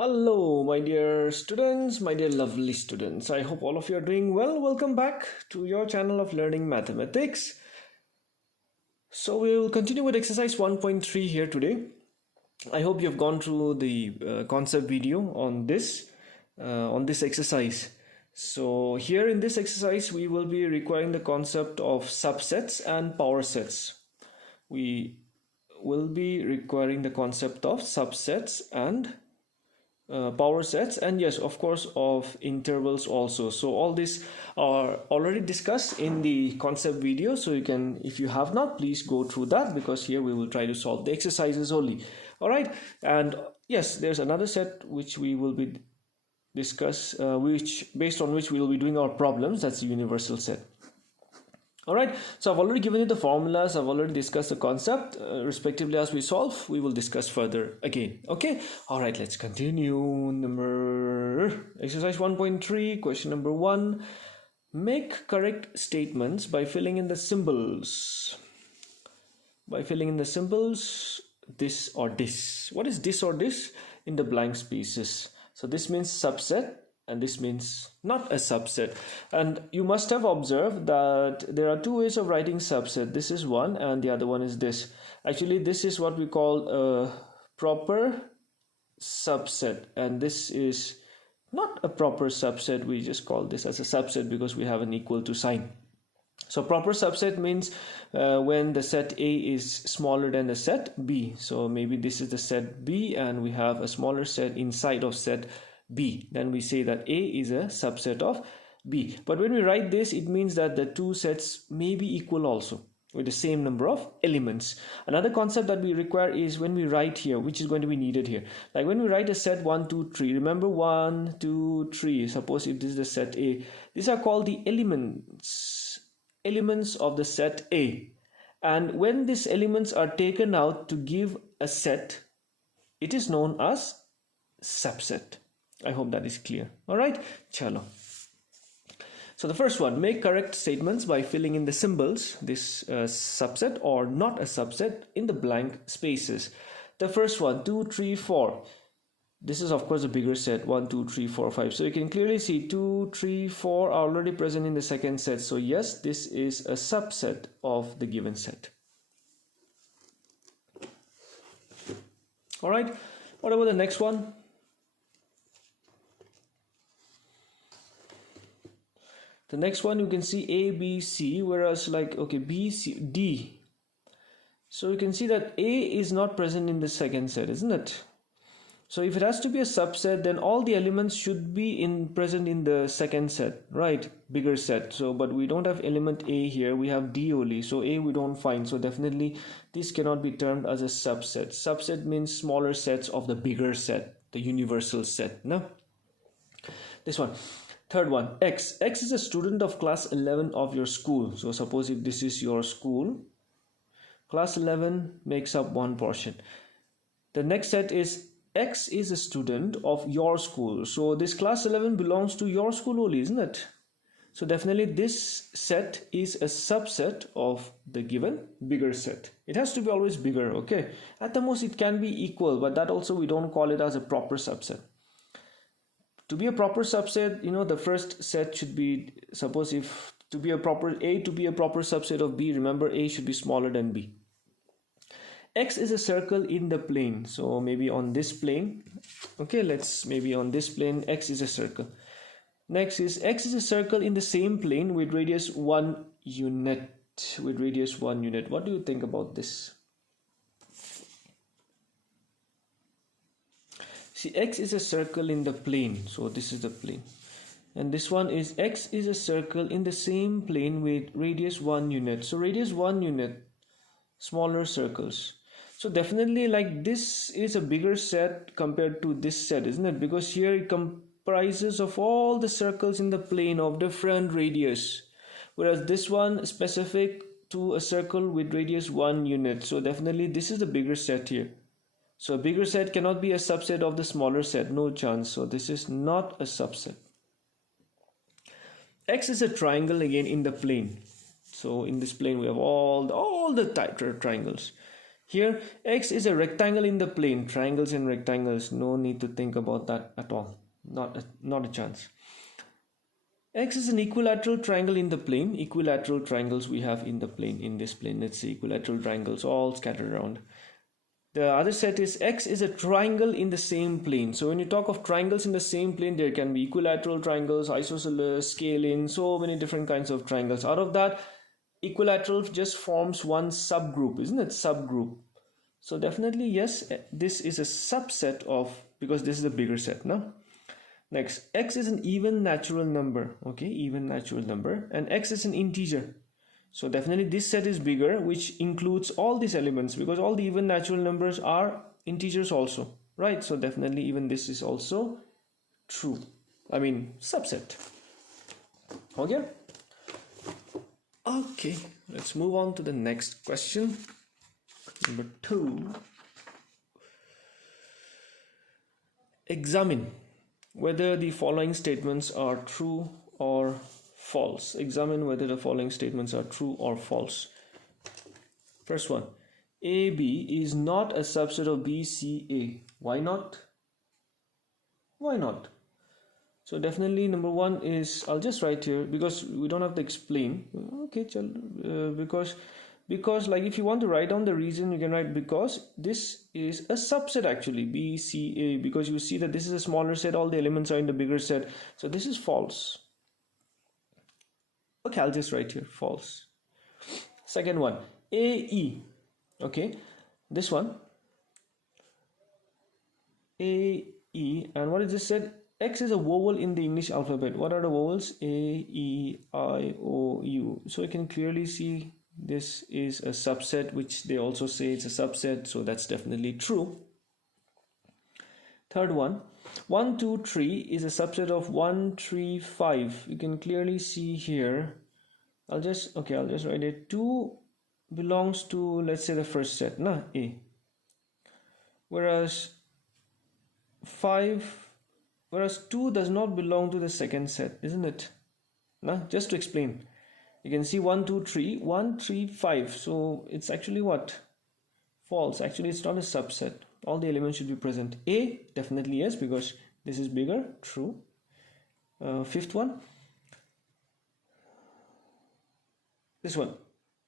Hello, my dear students, my dear lovely students. I hope all of you are doing well. Welcome back to your channel of learning mathematics. So we will continue with exercise 1.3 here today. I hope you have gone through the concept video on this exercise. So here in this exercise, we will be requiring the concept of subsets and power sets. We will be requiring the concept of subsets and power sets, and yes, of course, of intervals also. So all these are already discussed in the concept video, so you can, if you have not, please go through that, because here we will try to solve the exercises only. All right, and yes, there's another set which we will be based on which we will be doing our problems. That's the universal set. All right, so I've already given you the formulas. I've already discussed the concept. Respectively, as we solve, we will discuss further again. Okay, all right, let's continue. Exercise 1.3, question number 1. Make correct statements by filling in the symbols. By filling in the symbols, this or this. What is this or this? In the blank spaces. So this means subset, and this means not a subset. And you must have observed that there are two ways of writing subset. This is one, and the other one is this. Actually, this is what we call a proper subset, and this is not a proper subset. We just call this as a subset because we have an equal to sign. So proper subset means when the set A is smaller than the set B. So maybe this is the set B, and we have a smaller set inside of set B, then we say that A is a subset of B. But when we write this, it means that the two sets may be equal also, with the same number of elements. Another concept that we require is when we write here, which is going to be needed here. Like when we write a set 1, 2, 3, remember 1, 2, 3. Suppose if this is the set A, these are called the elements of the set A. And when these elements are taken out to give a set, it is known as subset. I hope that is clear. All right, chalo. So the first one, make correct statements by filling in the symbols, this subset or not a subset, in the blank spaces. The first one, 2, 3, 4. This is of course a bigger set, 1, 2, 3, 4, 5. So you can clearly see 2, 3, 4 are already present in the second set. So yes, this is a subset of the given set. All right, what about the next one? The next one, you can see A, B, C, whereas like, okay, B, C, D. So you can see that A is not present in the second set, isn't it? So if it has to be a subset, then all the elements should be present in the second set, right? Bigger set. So, but we don't have element A here, we have D only. So A we don't find. So definitely this cannot be termed as a subset. Subset means smaller sets of the bigger set, the universal set, no? This one. Third one, X. X is a student of class 11 of your school. So suppose if this is your school, class 11 makes up one portion. The next set is X is a student of your school. So this class 11 belongs to your school only, isn't it? So definitely this set is a subset of the given bigger set. It has to be always bigger, okay? At the most it can be equal, but that also we don't call it as a proper subset. To be a proper subset, you know, the first set should be, suppose if to be a proper A to be a proper subset of B, remember A should be smaller than B. X is a circle in the plane. So maybe on this plane, okay, maybe on this plane, X is a circle. Next is X is a circle in the same plane with radius 1 unit. With radius 1 unit. What do you think about this? See, X is a circle in the plane. So this is the plane. And this one is X is a circle in the same plane with radius 1 unit. So radius 1 unit, smaller circles. So definitely like this is a bigger set compared to this set, isn't it? Because here it comprises of all the circles in the plane of different radius. Whereas this one specific to a circle with radius 1 unit. So definitely this is the bigger set here. So a bigger set cannot be a subset of the smaller set, no chance. So this is not a subset. X is a triangle again in the plane. So in this plane we have all the triangles. Here X is a rectangle in the plane. Triangles and rectangles, no need to think about that at all. Not a chance. X is an equilateral triangle in the plane. Equilateral triangles we have in the plane, in this plane. Let's see, equilateral triangles all scattered around. The other set is X is a triangle in the same plane. So when you talk of triangles in the same plane, there can be equilateral triangles, isosceles, scalene, so many different kinds of triangles. Out of that, equilateral just forms one subgroup, isn't it? Subgroup. So definitely yes, this is a subset of, because this is a bigger set, no? Next, X is an even natural number, okay, even natural number, and X is an integer. So definitely this set is bigger, which includes all these elements, because all the even natural numbers are integers also, right? So definitely even this is also true. I mean subset. Okay. Okay, let's move on to the next question. Number 2. Examine whether the following statements are true or false. Examine whether the following statements are true or false. First one, AB is not a subset of BCA. Why not? Why not? So definitely number 1 is, I'll just write here because we don't have to explain. Okay, because like if you want to write down the reason, you can write because this is a subset actually, BCA, because you see that this is a smaller set, all the elements are in the bigger set. So this is false. Okay, I'll just write here false. Second one, AE. Okay, this one AE, and what is this said? X is a vowel in the English alphabet. What are the vowels? A, E, I, O, U. So you can clearly see this is a subset, which they also say it's a subset, so that's definitely true. Third one, 1, 2, 3 is a subset of 1, 3, 5. You can clearly see here. I'll just write it. 2 belongs to, let's say, the first set, na, A. Whereas 2 does not belong to the second set, isn't it? Nah, just to explain. You can see 1, 2, 3, 1, 3, 5. So it's actually what? False. Actually, it's not a subset. All the elements should be present. A, definitely yes, because this is bigger. True. Fifth one. This one.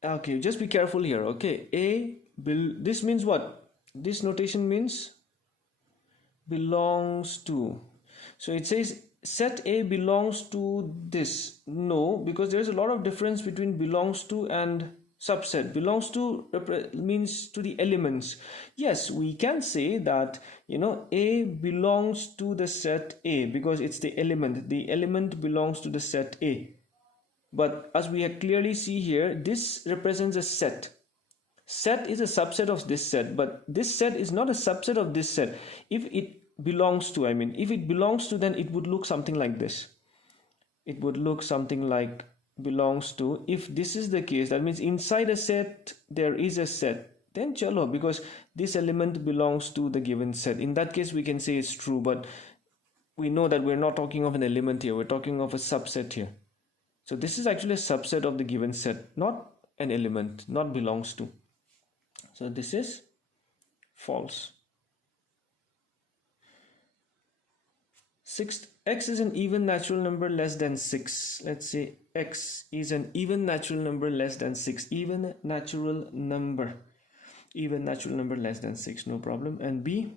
Okay, just be careful here. Okay. This means what? This notation means belongs to. So it says set A belongs to this. No, because there's a lot of difference between belongs to and subset. Belongs to means to the elements. Yes, we can say that, A belongs to the set A because it's the element. The element belongs to the set A. But as we clearly see here, this represents a set. Set is a subset of this set, but this set is not a subset of this set. If it belongs to, then it would look something like this. It would look something like belongs to. If this is the case, that means inside a set there is a set, then chalo, because this element belongs to the given set. In that case we can say it's true, but we know that we're not talking of an element here, we're talking of a subset here. So this is actually a subset of the given set, not an element, not belongs to. So this is false. Sixth, X is an even natural number less than 6. Let's say X is an even natural number less than 6. Even natural number less than 6, no problem. And B,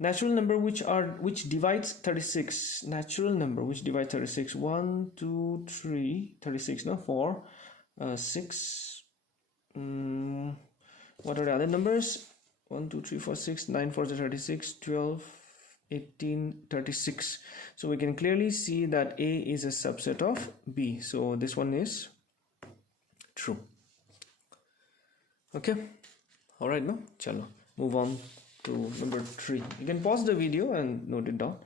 natural number which divides 36. Natural number which divides 36. 1, 2, 3, 36, no? 4, 6. What are the other numbers? 1, 2, 3, 4, 6, 9, 4, 36, 12, 18, 36. So we can clearly see that A is a subset of B. So this one is true. Okay. All right, no? Chalo. Move on to number 3. You can pause the video and note it down.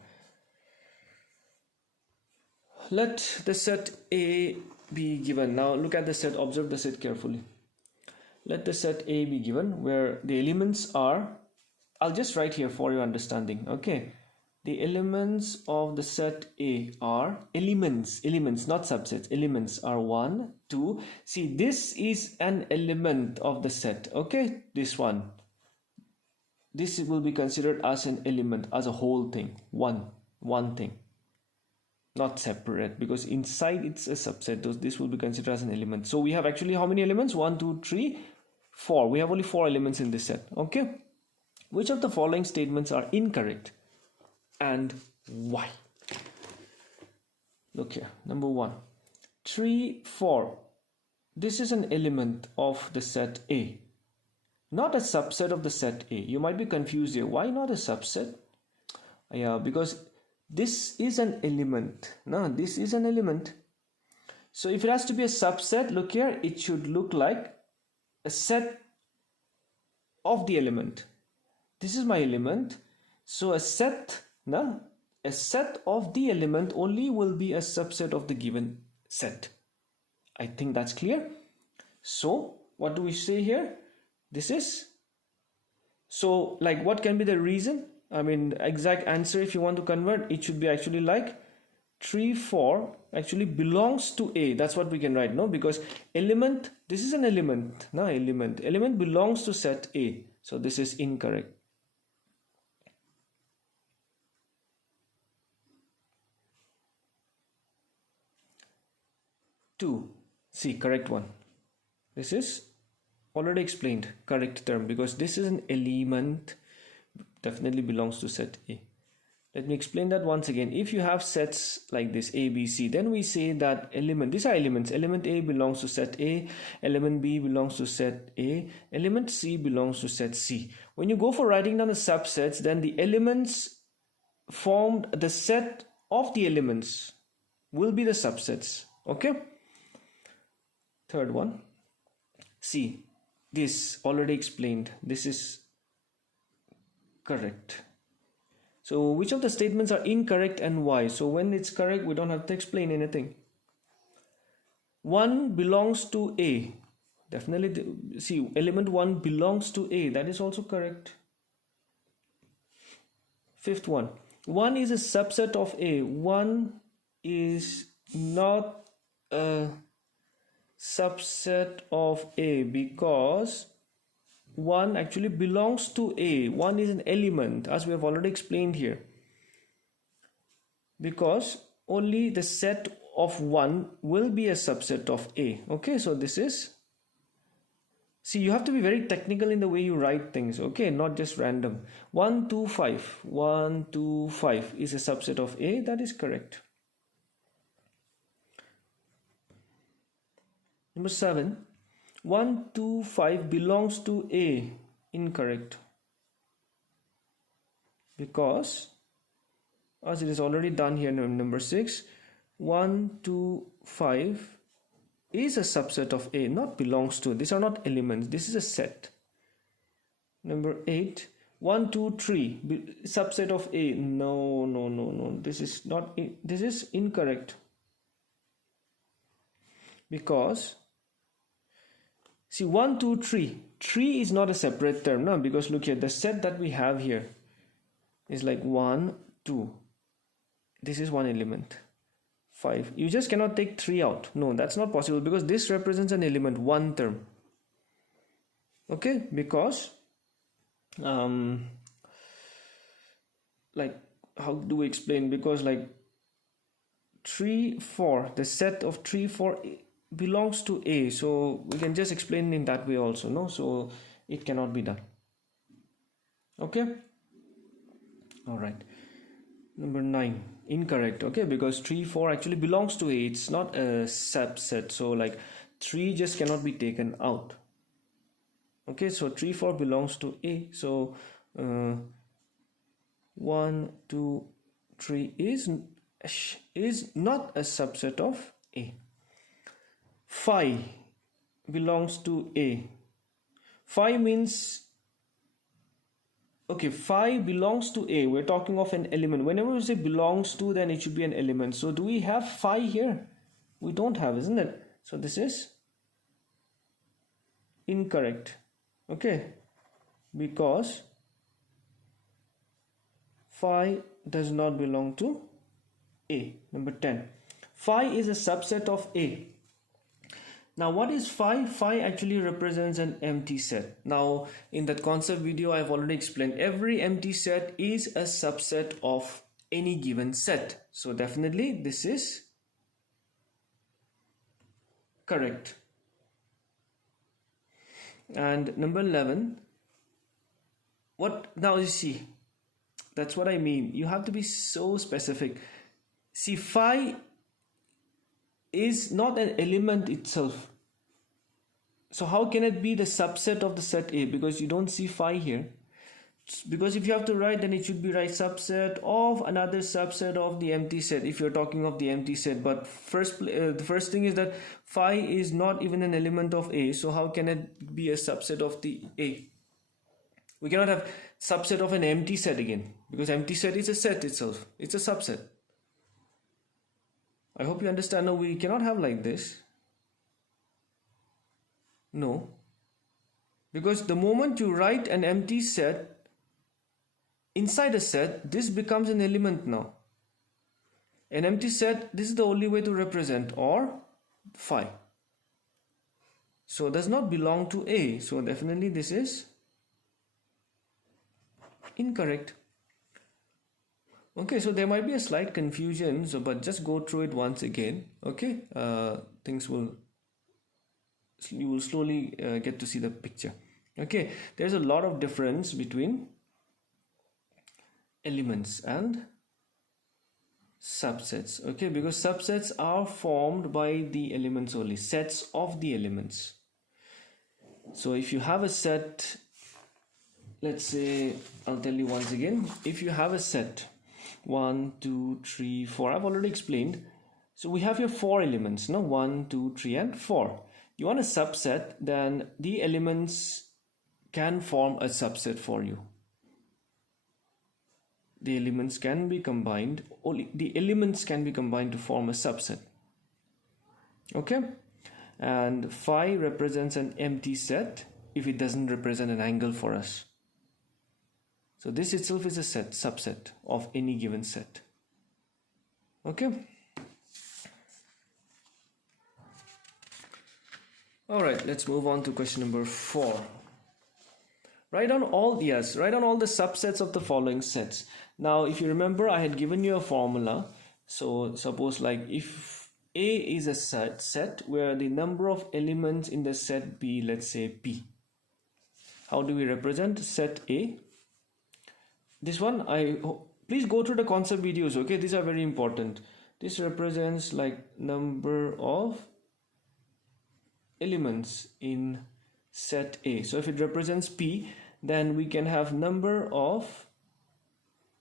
Let the set A be given. Now look at the set. Observe the set carefully. Let the set A be given where the elements are, I'll just write here for your understanding. Okay, the elements of the set A are elements, not subsets. Elements are 1, 2. See, this is an element of the set. Okay, this one. This will be considered as an element, as a whole thing. One thing. Not separate, because inside it's a subset. This will be considered as an element. So we have actually how many elements? 1, 2, 3, 4. We have only 4 elements in this set. Okay. Which of the following statements are incorrect and why? Look here. Number 1. 3, 4. This is an element of the set A. Not a subset of the set A. You might be confused here. Why not a subset? Yeah, because this is an element. No, this is an element. So if it has to be a subset, look here, it should look like a set of the element. This is my element. So a set of the element only will be a subset of the given set. I think that's clear. So what do we say here? This is, so like what can be the reason? I mean, exact answer, if you want to convert, it should be actually like 3, 4 actually belongs to A. That's what we can write, no? Because element, this is an element, no? Element belongs to set A. So this is incorrect. Two, C, correct one. This is already explained, correct term, because this is an element, definitely belongs to set A. Let me explain that once again. If you have sets like this A, B, C, then we say that these are elements. Element A belongs to set A, element B belongs to set A, element C belongs to set C. When you go for writing down the subsets, then the elements formed the set of the elements will be the subsets. Okay. Third one. See, this already explained. This is correct. So which of the statements are incorrect and why? So when it's correct, we don't have to explain anything. 1 belongs to A. Definitely, see, element 1 belongs to A. That is also correct. Fifth one. 1 is a subset of A. 1 is not a subset of A because 1 actually belongs to A. 1 is an element, as we have already explained here. Because only the set of 1 will be a subset of A. Okay, so this is, see, you have to be very technical in the way you write things, okay, not just random. 1, 2, 5. 1, 2, 5 is a subset of A. That is correct. Number 7. 1, 2, 5 belongs to A. Incorrect. Because, as it is already done here, number 6, 1, 2, 5 is a subset of A, not belongs to. These are not elements. This is a set. Number 8, 1, 2, 3, subset of A. No. This is not. This is incorrect. Because, see, 1, 2, 3. 3 is not a separate term, no? Because look here, the set that we have here is like 1, 2. This is one element. 5. You just cannot take 3 out. No, that's not possible because this represents an element, one term. Okay, because like, how do we explain? Because like 3, 4, the set of 3, 4 belongs to A, so we can just explain in that way also, no? So it cannot be done. Okay, all right. Number 9, incorrect. Okay, because 3, 4 actually belongs to A. It's not a subset, so like 3 just cannot be taken out. Okay, so 3, 4 belongs to A. So 1, 2, 3 is not a subset of A. 5 belongs to A. 5 means, okay, 5 belongs to A. We're talking of an element. Whenever we say belongs to, then it should be an element. So do we have 5 here? We don't have, isn't it? So this is incorrect. Okay, because 5 does not belong to A. Number 10. Phi is a subset of A. Now what is phi? Phi actually represents an empty set. Now in that concept video I've already explained every empty set is a subset of any given set. So definitely this is correct. And number 11, what now you see, that's what I mean. You have to be so specific. See, phi is not an element itself. So how can it be the subset of the set A? Because you don't see phi here. Because if you have to write, then it should be right subset of another subset of the empty set if you're talking of the empty set. But the first thing is that phi is not even an element of A. So how can it be a subset of the A? We cannot have subset of an empty set again, because empty set is a set itself. It's a subset. I hope you understand. No, we cannot have like this. No. Because the moment you write an empty set inside a set, this becomes an element now. An empty set, this is the only way to represent, or phi. So it does not belong to A. So definitely this is incorrect. Okay, so there might be a slight confusion, but just go through it once again. Okay, you will slowly get to see the picture. Okay, there's a lot of difference between elements and subsets. Okay, because subsets are formed by the elements only, sets of the elements. So if you have a set, let's say, I'll tell you once again, if you have a set 1, 2, 3, 4, I've already explained. So we have here 4 elements, no? 1, 2, 3 and 4. You want a subset, then the elements can form a subset for you. The elements can be combined, only the elements can be combined to form a subset. Okay? And phi represents an empty set if it doesn't represent an angle for us. So this itself is a subset of any given set. Okay? Alright, let's move on to question number 4. Write on all the subsets of the following sets. Now, if you remember, I had given you a formula. So suppose like if A is a set where the number of elements in the set be, let's say, P. How do we represent set A? This one, please go through the concept videos, okay? These are very important. This represents like number of elements in set A. So if it represents P, then we can have number of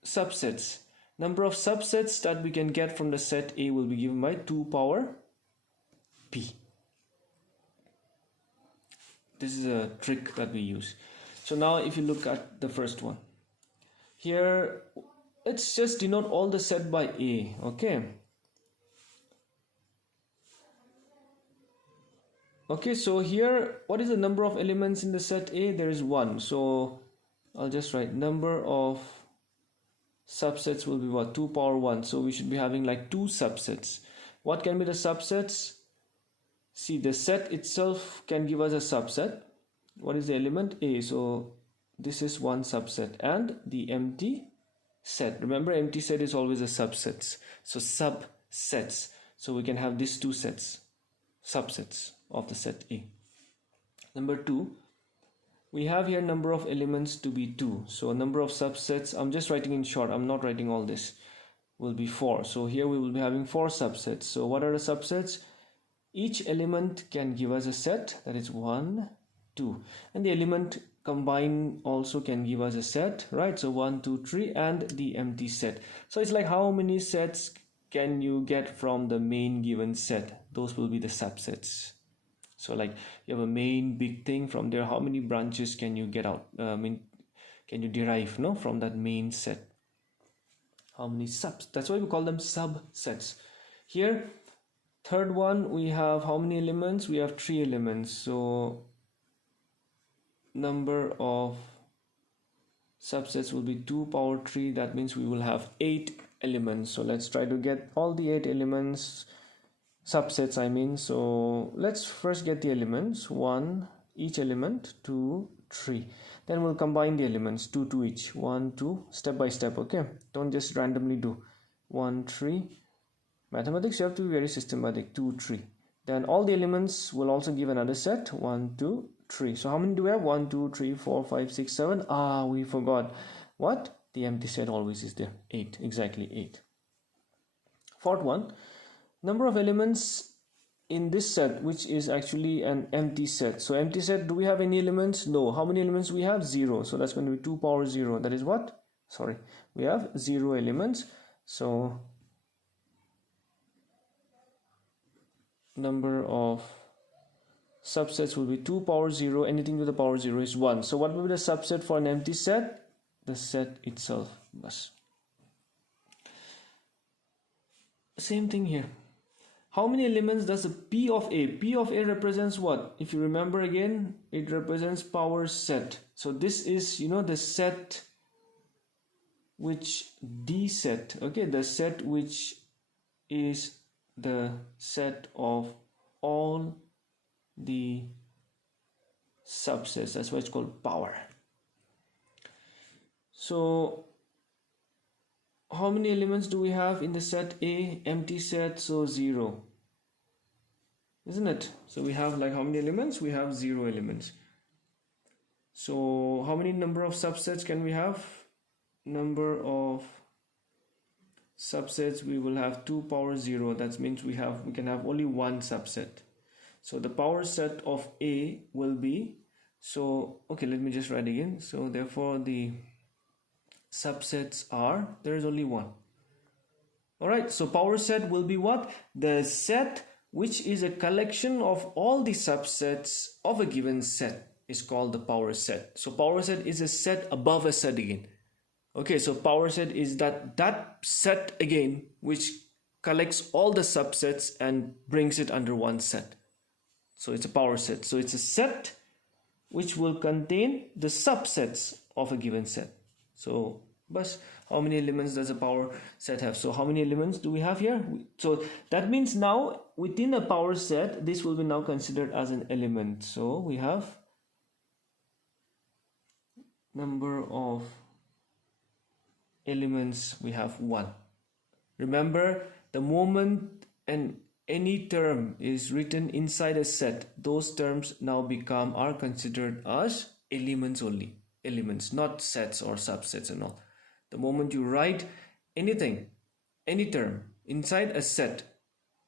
subsets. Number of subsets that we can get from the set A will be given by 2 power P. This is a trick that we use. So now if you look at the first one, here let's just denote all the set by A. Okay. Okay, so here what is the number of elements in the set A? There is 1. So I'll just write number of subsets will be what? 2 power 1. So we should be having like 2 subsets. What can be the subsets? See, the set itself can give us a subset. What is the element? A. So this is one subset, and the empty set. Remember, empty set is always a subsets. So subsets. So we can have these 2 sets, subsets of the set A. Number 2, we have here number of elements to be 2. So number of subsets, I'm just writing in short, I'm not writing all this, will be 4. So here we will be having 4 subsets. So what are the subsets? Each element can give us a set, that is 1, 2. And the element combine also can give us a set, right? So 1, 2, 3 and the empty set. So it's like how many sets can you get from the main given set? Those will be the subsets. So like you have a main big thing, from there how many branches can you get out? Can you derive from that main set? How many subs? That's why we call them subsets. Here, third one, we have how many elements? We have 3 elements. So number of subsets will be 2 power 3. That means we will have 8 elements. So let's try to get all the 8 elements, subsets I mean. So let's first get the elements, 1 each element, 2 3. Then we'll combine the elements, 2 2 each, 1 2, step by step. Okay, don't just randomly do 1 3. Mathematics, you have to be very systematic. 2 3. Then all the elements will also give another set, 1 2 3. So how many do we have? 1 2 3 4 5 6 7. We forgot what? The empty set always is there. 8, exactly 8. Fourth one, number of elements in this set, which is actually an empty set. So empty set, do we have any elements? No. How many elements we have? 0. So that's going to be 2 power 0. That is what? Sorry, we have 0 elements. So number of subsets will be 2 power 0. Anything to the power 0 is 1. So what will be the subset for an empty set? The set itself. Bas. Same thing here. How many elements does the P of A? P of A represents what? If you remember again, it represents power set. So this is, the set which D set. Okay, the set which is the set of all the subsets. That's why it's called power. So how many elements do we have in the set A? Empty set, so 0, isn't it? So we have like how many elements? We have 0 elements. So how many number of subsets can we have? Number of subsets, we will have 2 power 0. That means we can have only one subset. So the power set of A will be, so okay, let me just write again. So therefore the subsets are, there is only one. All right, so power set will be what? The set which is a collection of all the subsets of a given set is called the power set. So power set is a set above a set again. Okay, so power set is that set again which collects all the subsets and brings it under one set. So it's a power set. So it's a set which will contain the subsets of a given set. So but how many elements does a power set have? So how many elements do we have here? So that means now within a power set, this will be now considered as an element. So we have number of elements, we have 1. Remember, the moment any term is written inside a set, those terms now are considered as elements only. Elements, not sets or subsets and all. The moment you write anything, any term inside a set,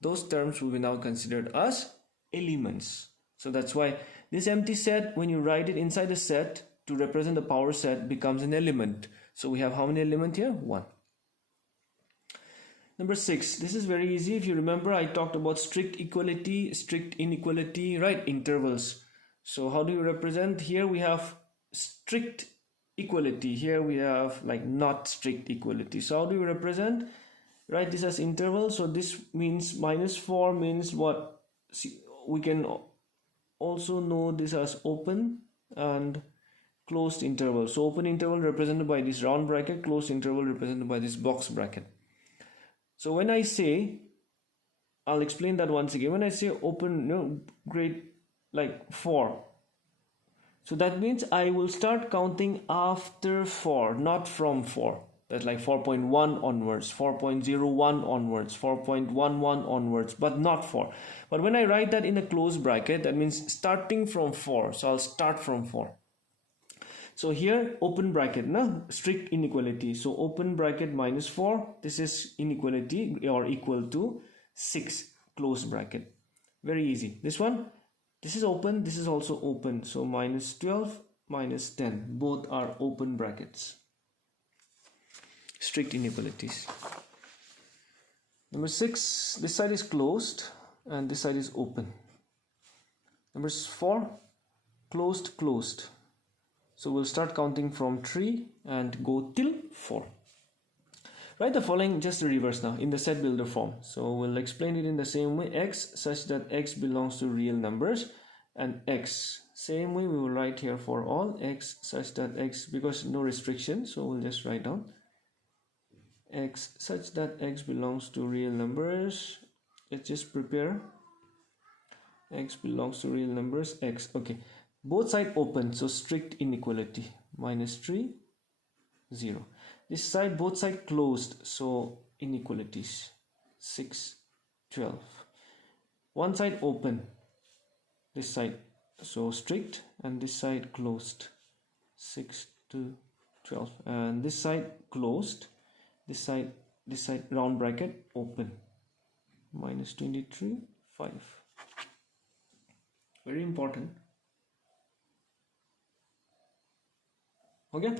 those terms will be now considered as elements. So that's why this empty set, when you write it inside a set to represent the power set, becomes an element. So we have how many elements here? 1. Number 6, this is very easy. If you remember, I talked about strict equality, strict inequality, right? Intervals. So how do you represent? Here we have strict equality. Here we have like not strict equality. So how do you represent? Write this as interval. So this means -4 means what? See, we can also know this as open and closed interval. So open interval represented by this round bracket, closed interval represented by this box bracket. So when I say, I'll explain that once again. When I say open, grade like 4, so that means I will start counting after 4, not from 4. That's like 4.1 onwards, 4.01 onwards, 4.11 onwards, but not 4. But when I write that in a closed bracket, that means starting from 4. So I'll start from 4. So here open bracket, strict inequality. So open bracket -4. This is inequality or equal to 6, closed bracket. Very easy. This one, this is open. This is also open. So -12, -10. Both are open brackets. Strict inequalities. Number 6, this side is closed and this side is open. Number 4, closed, closed. So we'll start counting from 3 and go till 4. Write the following, just the reverse now, in the set builder form. So we'll explain it in the same way. X such that X belongs to real numbers and x. Same way we will write here for all x such that x, because no restriction, so we'll just write down x such that x belongs to real numbers. Let's just prepare x belongs to real numbers x. Okay, both side open, so strict inequality, -3 0. This side both side closed, so inequalities 6 12. One side open, this side, so strict, and this side closed 6 to 12, and this side closed, this side round bracket open, -23 5. Very important. Okay,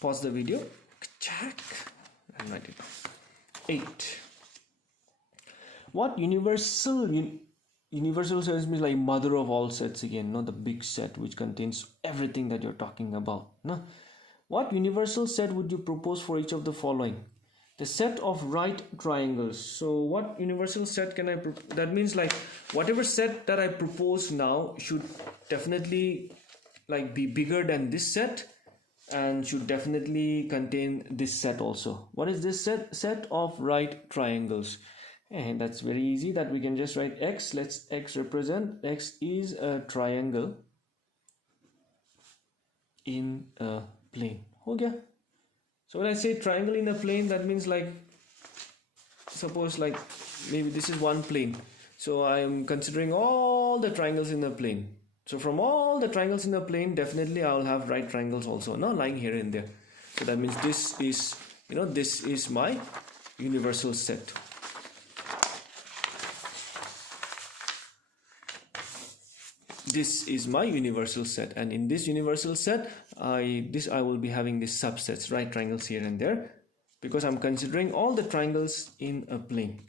pause the video, check, and write it down. 8. What universal sets means like mother of all sets again, not the big set which contains everything that you're talking about. No. What universal set would you propose for each of the following? The set of right triangles. So what universal set can I that means like whatever set that I propose now should definitely like be bigger than this set and should definitely contain this set also. What is this set? Set of right triangles. And that's very easy, that we can just write x. Let's x represent, x is a triangle in a plane. Okay, so when I say triangle in a plane, that means like suppose like maybe this is one plane, so I am considering all the triangles in a plane. So from all the triangles in a plane, definitely I will have right triangles also, no, lying here and there. So that means this is, this is my universal set. This is my universal set, and in this universal set I will be having these subsets, right triangles here and there, because I'm considering all the triangles in a plane.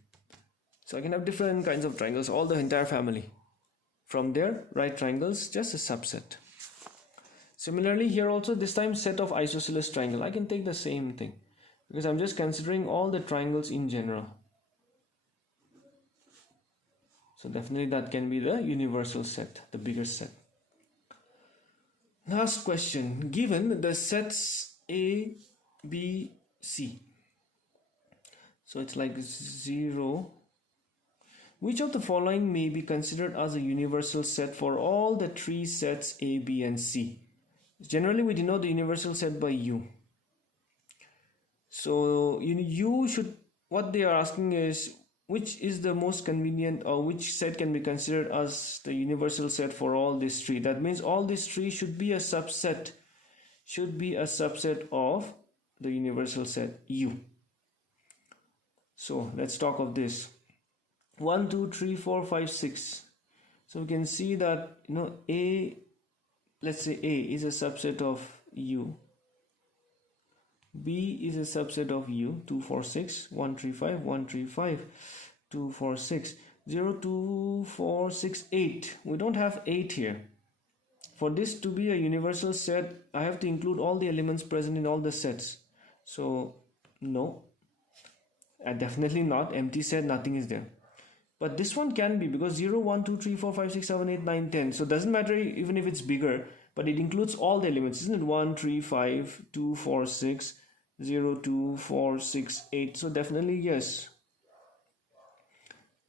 So I can have different kinds of triangles, all the entire family. From there, right triangles, just a subset. Similarly here also, this time set of isosceles triangle, I can take the same thing because I'm just considering all the triangles in general. So definitely that can be the universal set, the bigger set. Last question. Given the sets A, B, C. So it's like 0. Which of the following may be considered as a universal set for all the three sets A, B, and C? Generally we denote the universal set by U. So U should, what they are asking is, which is the most convenient, or which set can be considered as the universal set for all these three. That means all these three should be a subset, of the universal set U. So let's talk of this. 1, 2, 3, 4, 5, 6. So we can see that A, let's say A is a subset of U. B is a subset of U, 2, 4, 6, 1, 3, 5, 1, 3, 5, 2, 4, 6, 0, 2, 4, 6, 8. We don't have 8 here. For this to be a universal set, I have to include all the elements present in all the sets. So, no. Definitely not. Empty set, nothing is there. But this one can be, because 0, 1, 2, 3, 4, 5, 6, 7, 8, 9, 10. So it doesn't matter even if it's bigger, but it includes all the elements, isn't it? 1, 3, 5, 2, 4, 6, 0, 2, 4, 6, 8. So definitely yes.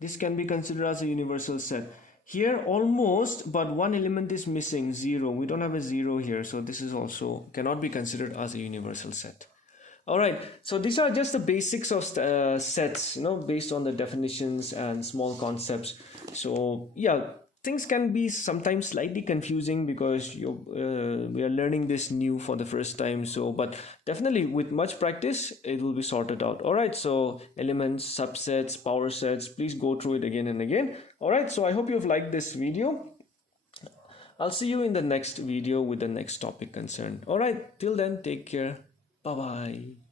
This can be considered as a universal set. Here almost, but one element is missing, 0. We don't have a 0 here, so this is also cannot be considered as a universal set. Alright, so these are just the basics of sets, based on the definitions and small concepts. So yeah, things can be sometimes slightly confusing because we are learning this new for the first time. So, but definitely with much practice, it will be sorted out. Alright, so elements, subsets, power sets, please go through it again and again. Alright, so I hope you've liked this video. I'll see you in the next video with the next topic concerned. Alright, till then, take care. Bye-bye.